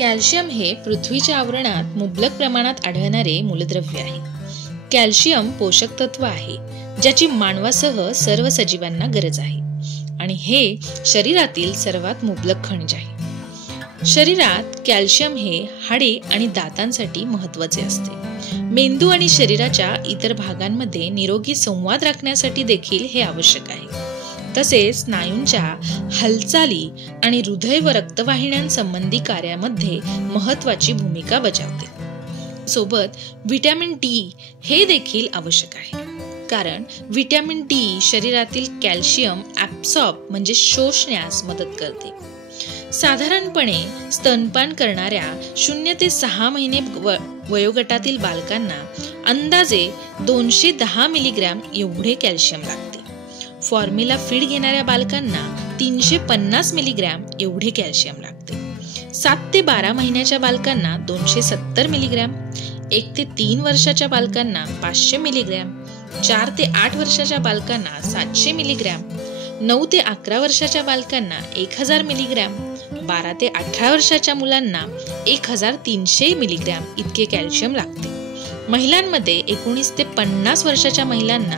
Calcium हे पृथ्वीच्या आवरणात मुबलक प्रमाणात आढळणारे मूलद्रव्य आहे. कॅल्शियम पोषक तत्व आहे ज्याची मानवासह सर्व सजीवांना गरज आहे आणि हे शरीरातील सर्वात मुबलक खनिज आहे. शरीरात कॅल्शियम हे हाडे आणि दातांसाठी महत्त्वाचे असते. मेंदू आणि शरीराच्या इतर भागांमध्ये निरोगी संवाद राखण्यासाठी देखील हे आवश्यक आहे. तसेच स्नायूंच्या हालचाली आणि हृदय व रक्तवाहिन्यांसंबंधी कार्यामध्ये महत्त्वाची भूमिका बजावते. सोबत व्हिटॅमिन डी हे देखील आवश्यक आहे, कारण व्हिटॅमिन डी शरीरातील कॅल्शियम ॲब्सॉर्ब म्हणजे शोषण्यास मदत करते. साधारणपणे स्तनपान करणाऱ्या 0 ते 6 महिने वयोगटातील बालकांना अंदाजे 210 मिलीग्रॅम एवढे कॅल्शियम लागते. फॉर्म्युला फीड घेणाऱ्या बालकांना 350 मिलीग्रॅम एवढे कॅल्शियम लागते. 7 ते 12 महिन्याच्या बालकांना 270 मिलीग्रॅम, 1 ते 3 वर्षाच्या बालकांना 500 मिलीग्रॅम, 4 ते 8 वर्षाच्या बालकांना 700 मिलीग्रॅम, 9 ते 11 वर्षाच्या बालकांना 1000 मिलीग्रॅम, 12 ते 18 वर्षाच्या मुलांना 1300 मिलीग्रॅम इतके कॅल्शियम लागते. महिलांमध्ये 19 ते 50 वर्षाच्या महिलांना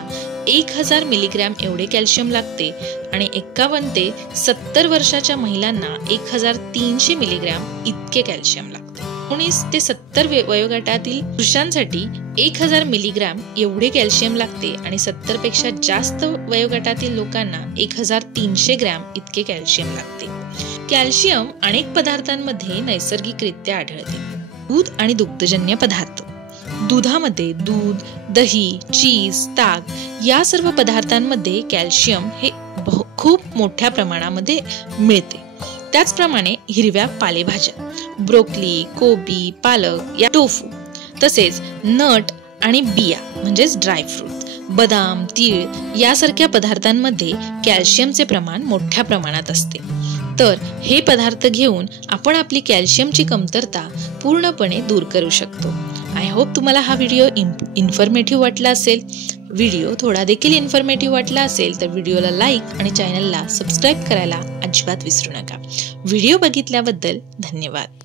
1000 मिलीग्रॅम एवढे कॅल्शियम लागते आणि 51 ते 70 वर्षाच्या महिलांना 1300 मिलीग्रॅम इतके कॅल्शियम लागते. 19 ते 70 वयोगटातील पुरुषांसाठी 1000 मिलीग्रॅम एवढे कॅल्शियम लागते आणि 70 पेक्षा जास्त वयोगटातील लोकांना 1300 ग्रॅम इतके कॅल्शियम लागते. कॅल्शियम अनेक पदार्थांमध्ये नैसर्गिकरित्या आढळते. दूध आणि दुग्धजन्य पदार्थ. दुधामध्ये दूध, दही, चीज, ताक या सर्व पदार्थांमध्ये कॅल्शियम हे खूप मोठ्या प्रमाणामध्ये मिळते. त्याचप्रमाणे हिरव्या पालेभाज्या, ब्रोकली, कोबी, पालक या टोफू, तसेच नट आणि बिया म्हणजेच ड्रायफ्रूट, बदाम, तीळ यासारख्या पदार्थांमध्ये कॅल्शियमचे प्रमाण मोठ्या प्रमाणात असते. तर हे पदार्थ घेऊन आपण आपली कॅल्शियमची कमतरता पूर्णपणे दूर करू शकतो. आय होप तुम्हाला हा व्हिडिओ इन्फॉर्मेटिव्ह वाटला असेल. व्हिडिओ थोडा देखील इन्फॉर्मेटिव्ह वाटला असेल तर व्हिडिओला लाईक आणि चॅनलला सबस्क्राईब करायला अजिबात विसरू नका. व्हिडिओ बघितल्याबद्दल धन्यवाद.